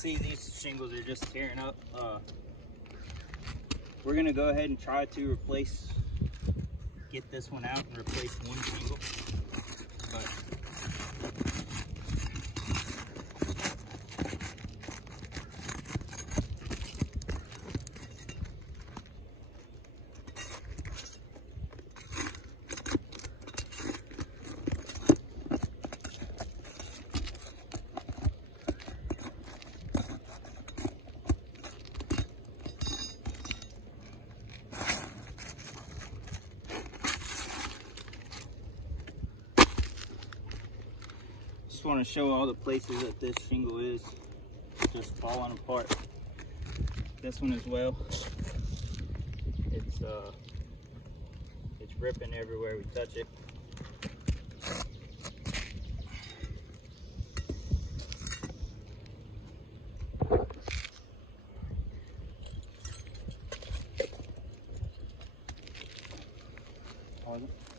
see these shingles are just tearing up. We're gonna go ahead and try to get this one out and replace one shingle. But just want to show all the places that this shingle is just falling apart. This one as well. It's ripping everywhere we touch it. Pause it.